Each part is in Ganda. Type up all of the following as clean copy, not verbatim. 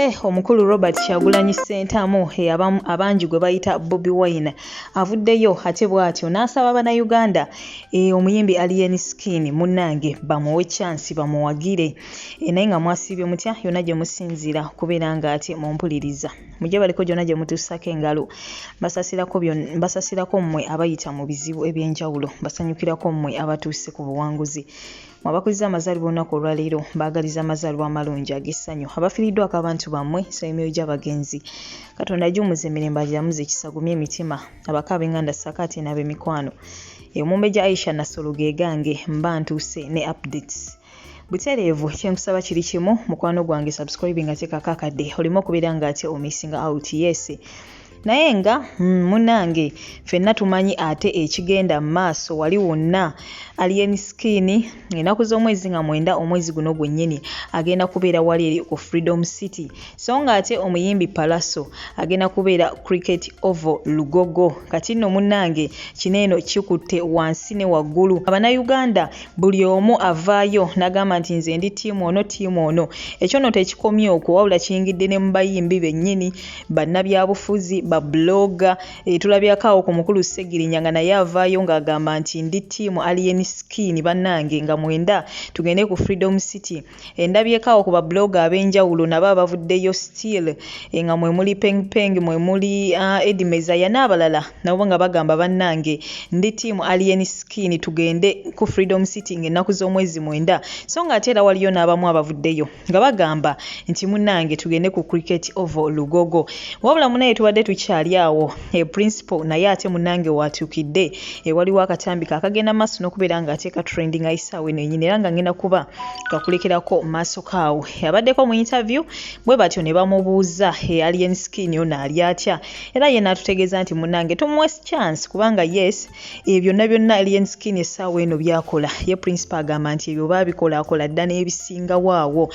Munnange omukulu Robert Kyagulanyi Ssentamu abangi gwe bayita Bobiwine avuddeyo ate bw'atyo n'asaba bannayuganda omuyimbi Skin munnange bamuwe chance bamuwagire naye nga mwasiibye mutya yonna gye musinziira kubeera nga ate mumpuliriza mujje baliko gyonna gye mutuusako engalo basasirako mmwe abayita mu bizibu eby'enjawulo basanyukirako mmwe abatuuse ku buwanguzi Mwabakuliza amazaalibwa olunaku olwaleero baagaliza amazaalibwa amalungi ag'essanyu abafiiriddwako abantu bammwe emyoyo gy'abagenzi Katonda ajjumuze emirembe agiramuze ekisagumye emitima abakaaba enganda ssakaate n'ab'emikwano Omumbejja Aisha Nasolo gegange mba ntuuse ne updates butereevu kyenkusaba kiri kimu mukwano gwange subscribing ate kakakadde olimo okubeera nga ate missing out yes naye nga munnange ffenna tumanyi ate ekigenda mu maaso wali wonna Skin ennaku z'omwezi nga 9 omwezi guno gwennyini agenda kubeera wali eri ku Freedom City so nga ate omuyimbi Palaso agenda kubeera Cricket Oval Lugogo kati nno munnange kineeno kikutte wansi ne waggulu Abannayuganda buli omu avaayo n'agamba nti nze ndi ttiimu ono ekyo nno tekikomye okwo wabula kiyingidde ne mu bayimbi bennyini bannabyabufuzi blogger tulabyako ku mukulu Segirinya nga naye avaayo ng'agamba nti ndi ttiimu Skin bannange nga mwenda tugende ku Freedom City endabyeko ku blogger ab'enjawulo nabo abavuddeyo still nga mwe muli Peng mwe muli Edmezaya n'abalala nabo nga bagamba bannange ndi ttiimu Skin tugende ku Freedom City ng'ennaku z'omwezi 9 so nga ate era waliyo n'abamu abavuddeyo nga bagamba nti munnange tugende ku Cricket Oval Lugogo wabula munaye tubadde tukyali awo principal naye ate munnange watukidde waliwo akatambi kakagenda maaso n'okubeera nga ateeka trending ayisaawe nenyini era nga ngenda kuba kakulekerako maaso kaawe abaddeko mu interview bwe batyo ne bamubuuza Skin yonna ali atya era ye n'atutegeeza nti munnange tumuwe chance kubanga yes byonna Skin essaawa eno byakola ye principal agamba nti ebyo baabikola akola dda n'ebisinga waawo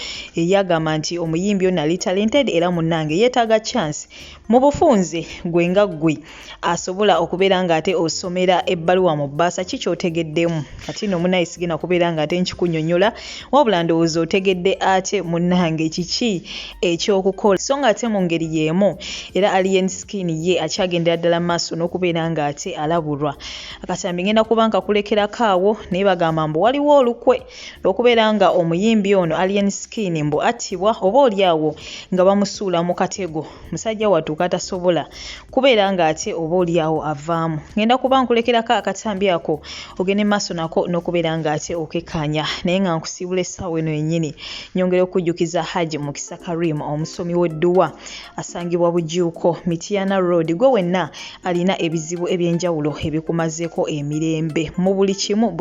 agamba nti omuyimbi yonna ali talented era munnange yeetaaga chance mu bufunze gwe nga ggwe asobola okubeera nga ate osomera ebbaluwa mu bbaasa kikyotegeddemu kati nno munaye sigenda kubeera nga ate nkikunnyonnyola wabula ndowooza otegedde ate munnange kiki ekyokukola so nga ate mu ngeri y'emu era Skin ye akyagendera ddala maaso n'okubeera nga ate alabulwa akatambi ngenda kuba nkakulekerako awo naye bagamba mbu waliwo olukwe okubeera nga omuyimbi ono Skin mbu attibwa oba oliawo nga bamusuula mu katego musajja watuuka tasobola kubeera nga ate oba oliawo avaamu ngenda kuba nkulekerako akatambi ako ogende maaso nako n'okubeera nga ate okekkaanya naye nga nkusiibula essaawa eno yennyini nyongera okujjukiza Haji Mukisa Karim omusomi w'edduwa asangibwa Bujuuko Mityana Road gwe wenna alina ebizibu eby'enjawulo ebikumazeeko emirembe mu buli kimu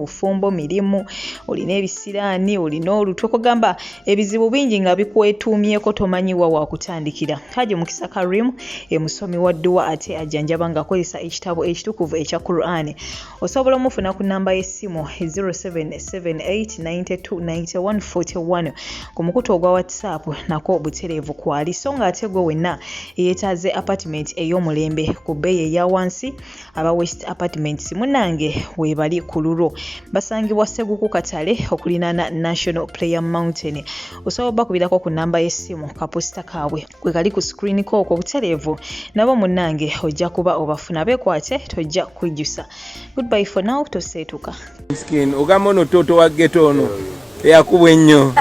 bufumbo mirimu olina ebisiraani olina olutwe kugamba ebizibu bingi nga bikwetuumyeko tomanyiwa wakutandikira Haji Mukisa Karim musomi wa dduwa ate ajjanjaba ng'akozesa ekitabo ekitukuvu ekya Quran osobola omufuna ku namba y'essimu 0778929141 ku mukutu ogwa WhatsApp nako butereevu kwali so nga ate gwe wenna yeetaaze apartment ey'omulembe ku bbeeyi eya wansi aba West Apartments munnange weebali ku Luro basangibwa Seguku Katale okulinaana National Prayer Mountain osobola bakubirako ku namba y'essimu kaposita kaabwe kwe kali ku screen kooko butereevu nabo munnange ojja kuba obafuna beekwate tojja kwijjusa goodbye for now toseetuka Skin ogamba ono toto wa ghetto ono yakubwa ennyo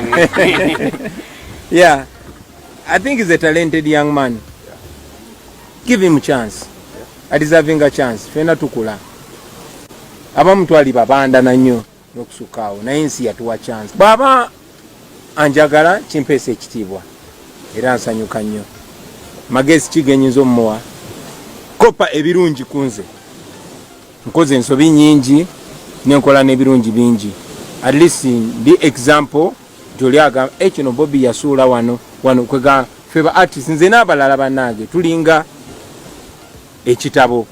yeah I think he's a talented young man give him a chance a deserving a chance fena tukula abamu twali babanda nnyo n'okusukaawo naye ensi yatuwa chance baba anjagala kimpeesa ekitiibwa era nsanyuka nnyo magezi kigenyinza omuwa kopa ebirungi kunze nkoze ensobi nyingi nenkola n'ebirungi bingi at least ndi example joliaga ekino Bobby yasuula wano kwega feba artists nze n'abalala bannange tulinga ekitabo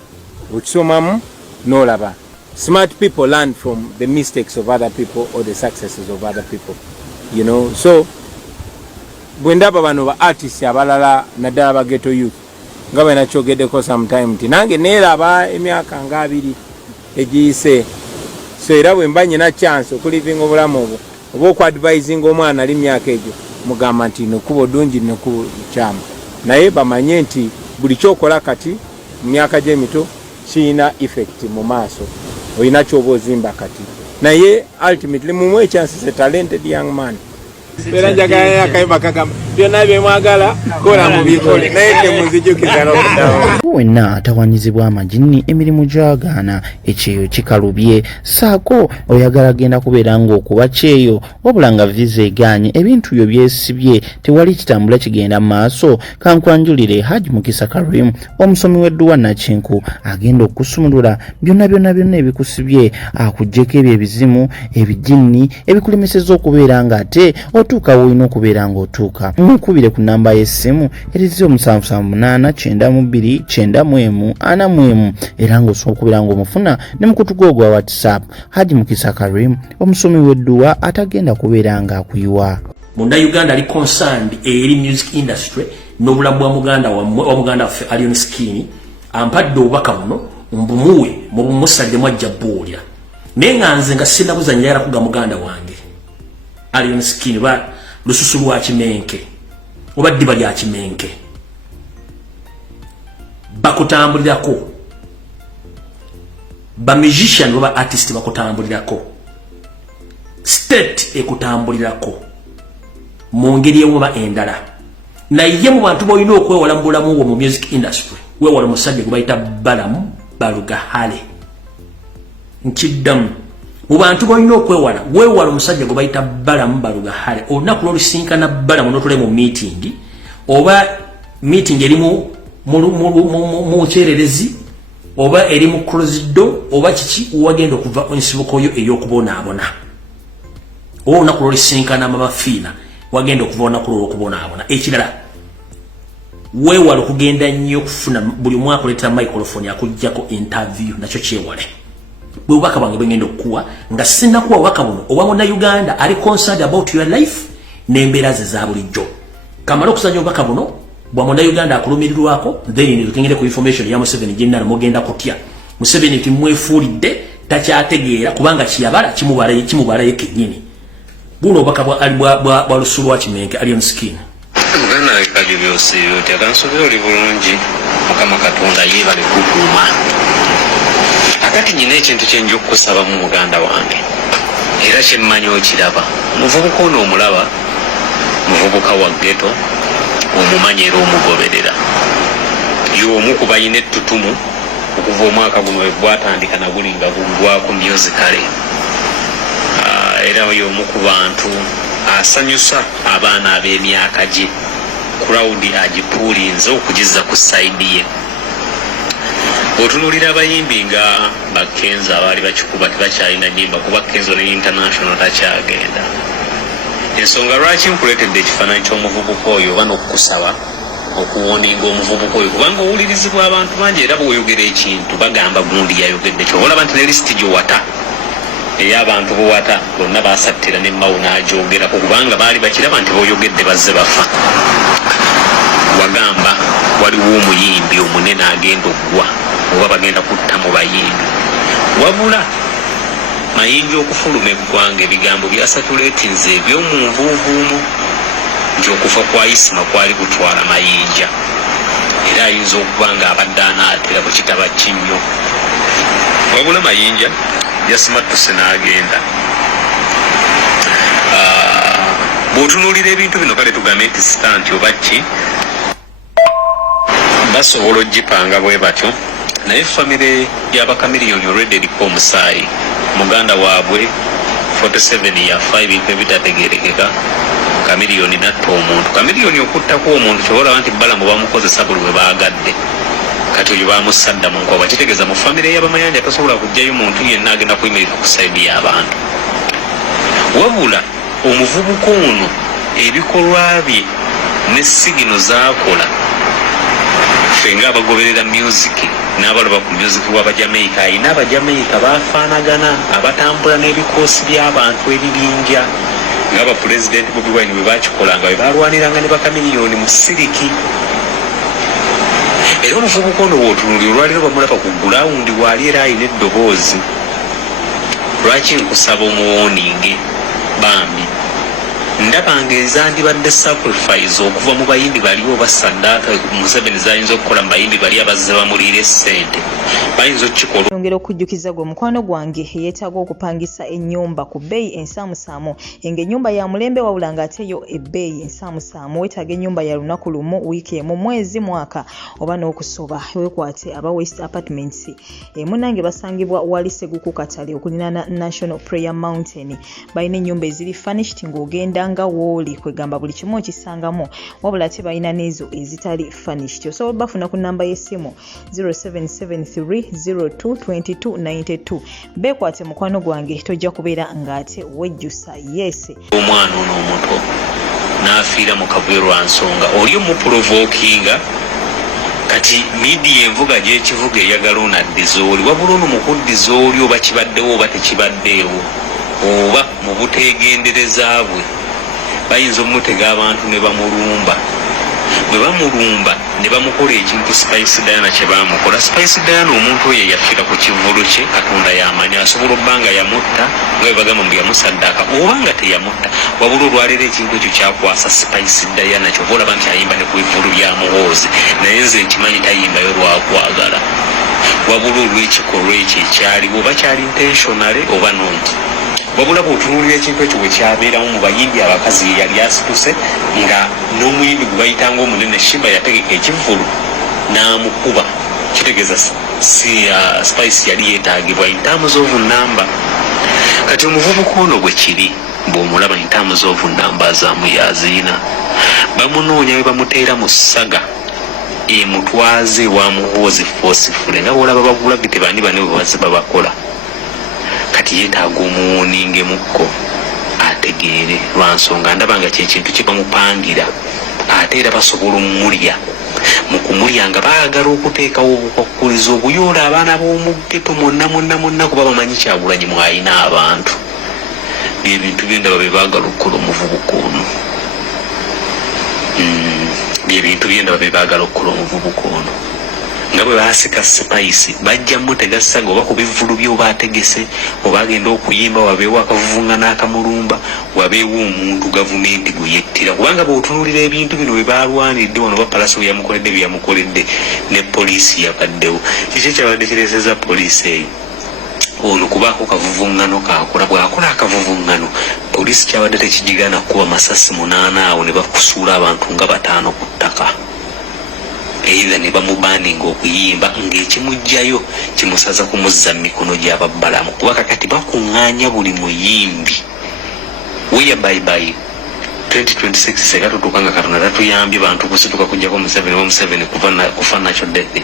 okisomamu n'olaba smart people learn from the mistakes of other people or the successes of other people you know so bwe ndaba bano ba artists abalala naddala ba ghetto youth nga bwe nakyogeddeko sometime nti nange neeraba emyaka nga 2 egiyise so era bwe mba nyina chance okulivinga obulamu obwo oba okuadvising omwana ali myaka egyo mugamba nti nekubo ddungi nekubo kyamu naye bamanye nti buli kyokola kati mu myaka gy'emito kiyina effect mu maaso olina kyoba ozimba kati naye ultimately mumuwe chance is a talented young man era njagala akayimba kagamba byonna byemwagala kola mu bikole naye temuzijukiza n'okuddawo wenna atawanyizibwa amagini emirimu gyagaana ekyeyo kikalubye saako oyagala genda kubeera ng'okuba kyeyo wabula nga visa eganye ebintu byo byesibye tewali kitambula kigenda mu maaso kankwanjulire Haji Mukisa Karim omusomi w'edduwa Nakinku agenda okusumulula byonna ebikusibye akuggyeko ebyo ebizimu ebijinni ebikulemeseza okubeera ng'ate otuuka woolina okubeera ng'otuuka nkubire ku namba y'essimu erizi 7782941 era ng'osobola okubeera ng'omufuna ne mukutu gwo gwa WhatsApp. Haji Mukisa Karim omusomi w'edduwa atagenda kubeera ng'akuyiwa. Munda Uganda ali concerned eri music industry n'obulamu bwa muganda waffe Allion Skin ampadde obubaka buno mbumuwe mu bumusalire mwajja bbuulya naye nga nze nga sinnabuza njagala kuga muganda wange Allion Skin ba lususu lwa kimenke oba ddiba lya kimenke bakutambulirako ba musician oba artist bakutambulirako state ekutambulirako mu ngeri ewoba endala naye mu bantu boyina okwewala mu bulamu bwo mu music industry wewala omusajja gwe bayita balamu balugahale nkiddamu mu bantu boyina okwewala wewala omusajja gwe bayita balamu balugahale olunaku lw'olusinkana balamu n'otule mu meeting oba meeting erimu mu kyererezi oba eri mu closed door oba kiki wagenda okuva ensibuko yo ey'okubonaabona oba olunaku lw'olusinkana amafiina wagenda okuva olunaku lw'okubonaabona ekirala weewala okugenda nnyo okufuna buli mwaka oleetera microphone akuggyako interview nakyo kyewale bwe bubaka bwange bwengenda okukuwa nga sinnakuwa bubaka buno oba munnayuganda ali concerned about your life n'embeera ze za bulijjo kamala okusanya obubaka buno bwa munnayuganda akulumirirwako then tugende ku information ya Museveni general mugenda kutya Museveni timwefuulidde takyategeera kubanga kiyabala kimubala yekennyini buno obubaka bwa lusu lwa kimenke Allion Skin muganda ekali byose yote akansobera oli bulungi mukama katonda yeebale kukuuma akati nyina ekintu kyenja okukusaba mu muganda wange era kyemmanyi okiraba muvubuka ono omulaba muvubuka wa ghetto omumanyi era omugoberera y'omu ku bayina ettutumu okuva omwaka guno bwe gwatandika naguli nga gugwako musicale era y'omu ku bantu asanyusa abaana ab'emyaka gye crowd agipuulinze okugizza ku sayidi ye otunulira abayimbi nga Bakenzo abaali bakikuba tebakyalina nyimba kuba Kenzo ne international takyagenda ensonga lwaki nkuleetedde ekifaananyi ky'omuvubuka oyo oba n'okukusaba okuwoninga omuvubuka oyo kubanga owulirizibwa abantu bangi era bw'oyogera ekintu bagamba gundi yayogedde kyo olaba nti ne lisiti gy'owata ey'abantu bw'owata bonna baasattira n'emmawo n'agyogerako kubanga baali bakiraba nti b'oyogedde bazze bafa wagamba waliwo omuyimbi omunene agenda oggwa oba bagenda kutta mu bayimbi wabula mayinja okufuluma eggwanga ebigambo byasatuleetinze eby'omunvuuvuumu nti okufa kwa Isima kwali kutwala mayinja era ayinza okuba nga abadde anaatera bwe kitaba kinnyo wabula mayinja yasimattuse n'agenda bw'otunuulira ebintu bino kale tugambe nti sitanti oba ki basobola ogipanga bwe batyo naye famire y'abakamiriyoni olwedde eriko omusaayi muganda waabwe 47 yafa ebintu ebitategerekeka kamiriyoni natta omuntu kamiriyoni okuttako omuntu kyoboolaba nti balamu bamukozesa buli bwe baagadde kati oyo bamusadda mu nkoba kitegeeza mu famire y'abamayanja tasobola kujjayo muntu yenna agenda kuyimirira ku sayidi y'abantu wabula omuvubuka ono ebikolwa bye ne sigino z'akola ffe ng'abagoberera music n'abalaba ku music w'abajamaica ayina abajamaica baafaanagana abatambula n'ebikoosi by'abantu ebibinja ng'abapulezidenti Bobiwine bwe bakikolanga bwe baalwaniranga ne bakamiriyoni mu siriki era omuvubuka ono w'otunuli olwaliro bamulaba ku gulawundi waali era ayina eddoboozi lwaki nkusaba omuwooninge bambi ndabanga ezandibadde sacrifice okuva mu bayimbi baliwo basaddaaka Museveni zayinza okukola mu bayimbi bali abazze bamuliire ssente bayinza okukikola. Yongera okujjukiza gwe mukwano gwange yeetaaga okupangisa ennyumba ku bbeeyi ensaamusaamu ng'ennyumba ya mulembe wabula ng'ate yo ebbeeyi ensaamusaamu weetaaga ennyumba ya lunaku lumu wiiki emu mwezi mwaka oba n'okusoba weekwate aba West Apartments munnange basangibwa wali Seguku Katale okulinaana National Prayer Mountain balina ennyumba eziri furnished ng'ogenda nga wooli kwegamba buli kimu okisangamu wabula ate balina n'ezo ezitali furnished osobola bafuna ku nnamba y'essimu 0773022292 beekwate mukwano gwange tojja kubeera ng'ate wejjusa yese omwana ono omuto n'afiira mu kavuyo lwa nsonga oli omuprovokinga kati midiya envuga gy'ekivuga eyagala onaddiza oli wabula ono mukuddiza oli oba kibaddewo oba tekibaddeewo oba mu buteegendereza bwe bayinza omutega abantu ne bamulumba bwe bamulumba ne bamukola ekintu Spice Diana kye bamukola. Spice Diana omuntu oyo yafiira ku kivulu kye Katonda yamanya asobola obbanga yamutta nga bwe bagamba mbu yamusaddaaka oba nga teyamutta wabula olwaleero ekintu ekyo kyakwasa Spice Diana kyova olaba nti ayimba ne ku ivulu lya Muhoozi naye nze nkimanyi tayimbayo lwakwagala wabula olw'ekikolwa ekyo ekyaliwo oba kyali intentionale oba nonti wabula bw'otunuulira ekintu ekyo bwe kyabeeramu mu bayimbi abakazi yali asituse nga n'omuyimbi gwe bayitanga omunene Shiba yategeka ekivvulu n'amukuba kitegeeza Spice yali yeetaagibwa in terms of number. Kati omuvubuka ono bwe kiri bw'omulaba in terms of number yaziina bamunoonya we bamuteera mu ssaga emutwaze wa Muhoozi forcefully nga bw'olaba bagulage tebandi bane bwe bazze babakola kati yeetaaga omuwuningemukko ategeere lwa nsonga ndaba nga kyekintu kye bamupangira ate era basobola omulya mu kumulya nga baagala okuteekawo obukwakkuliza obuyoola abaana b'omuggeto mwonna kuba bamanyi Kyagulanyi mwalina abantu byebintu byendaba bye baagala okukola omuvubuka ono byebintu byendaba bye baagala okukola omuvubuka ono nga bwe baasika Spice bajja mutega ssaga oba ku bivvulu bye oba ategese oba agenda okuyimba wabeewo akavuvuŋŋa n'akamulumba wabeewo omuntu gavumenti gwe yettira kubanga bw'otunuulira ebintu bino bwe baalwanidde wano ba palasi bwe yamukoledde bye yamukoledde ne poliisi yabaddewo kiki kyabadde kireeseza poliisi eyo ono kubaako kavuvuŋŋano kaakola bw'akola akavuvuŋŋano poliisi kyabadde tekigigaana kuba masasi 8 awo ne bakusuula abantu nga 5 ku ttaka either ne bamubaninga okuyimba ng'ekimugjayo kimusaza kumuzza mu mikono gy'ababbalamu kuba kakati bakuŋŋaanya buli muyimbi whereby 2026 sekatutuuka nga Katonda tatuyambye bantu kusituka kujjako Museveni kufa nakyo death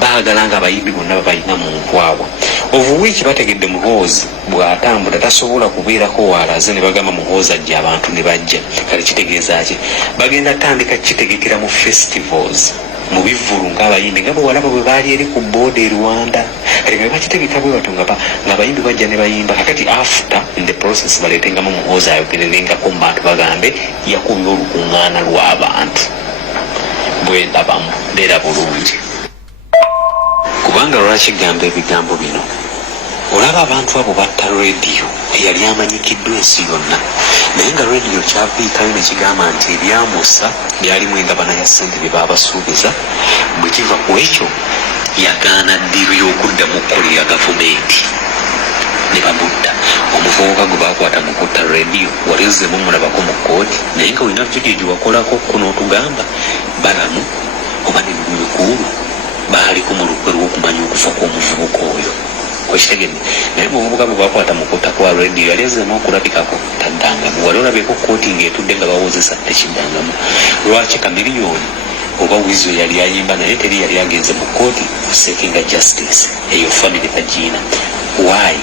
baagala nga abayimbi bonna babalina mu nkwawa ovuwiiki bategedde Muhoozi bw'atambula tasobola kubeerako waalaze ne bagamba Muhoozi ajja abantu ne bajja kale kitegeeza ki bagenda tandika kitegekera mu festivals mu bivvulu ng'abayimbi nga bwewalaba bwe baali eri ku booda e Rwanda kati nga bakitegeka bwe batyo ng'abayimbi bajja ne bayimba kakati after in the process baleetengamu Muhoozi ayogererengako mu bantu bagambe yakubye olukuŋŋaana lw'abantu bwe ndabamu beera bulungi kubanga lwakigamba ebigambo bino olaba abantu abo batta rediyo eyali amanyikiddwa ensi yonna naye nga rediyo kyaviikayo ne kigamba nti ebyamusa byalimu engabana ya ssente bye baabasuubiza bwe kiva ku ekyo yagaana ddiru y'okuddamu okukolera gavumenti ne bamutta omuvubuka gwe baakwata mu kutta rediyo wali ozzeemu omulabako mu kkooti naye nga olina vidiyo gye wakolako kunootugamba balamu oba ne mikuulu baaliko mu lukwe lw'okumanya okufa kw'omuvubuka oyo okitegedde naye muvubuka gwe bakwata mu kutta kwa rediyo yali azzeemu okulabikako taddangamu wali olabeko kkooti ng'etudde nga bawozesa tekiddangamu lwaki kamiliyoni oba wizo yali ayimba naye teri yali agenze mu kkooti seekinga justice eyo family bagiina why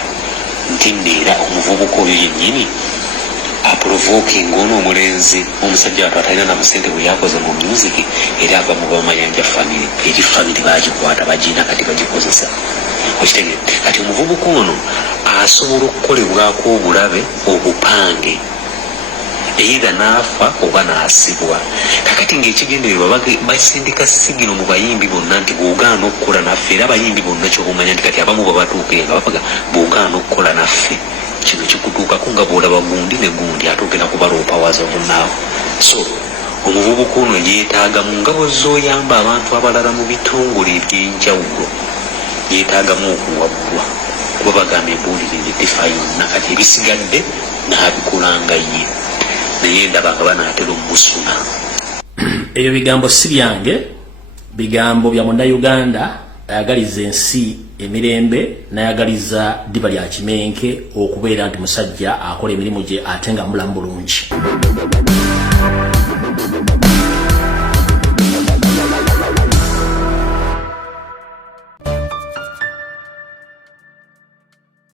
nti nneera omuvubuka oyo yennyini aprovoking ono omulenzi omusajja watu atalina na musente bwe yakoze mu music era ava mu bamayanja family eri family bagikwata bagiina kati bagikozesa okitegere kati omuvubuka ono asobola okukolebwako obulabe obupange either naafa oba naasibwa kakati ng'ekigendererwa basindika sigino mu bayimbi bonna nti bw'ogaana okukola naffe era abayimbi bonna kyobumanya nti kati abamu babatuukire nga bapaga bw'ogaana okukola naffe kino kikutuukako nga bw'olaba gundi ne gundi ate ogenda kubaloopa waza bunaawo. So omuvubuka ono yeetaaga mu ngabo z'oyamba abantu abalala mu bitongole eby'enjawulo, yeetaagamu okuwabulwa kuba bagamba embuulire netefa yonna, kati ebisigadde n'abikulanga ye, naye ndaba nga banaatera omusuna. Ebyo bigambo si byange, bigambo bya Munnayuganda ayagaliza ensi emirembe, nayagaliza ddiba lya Kimenke okubeera nti musajja akola emirimu gye ate nga mulamu bulungi.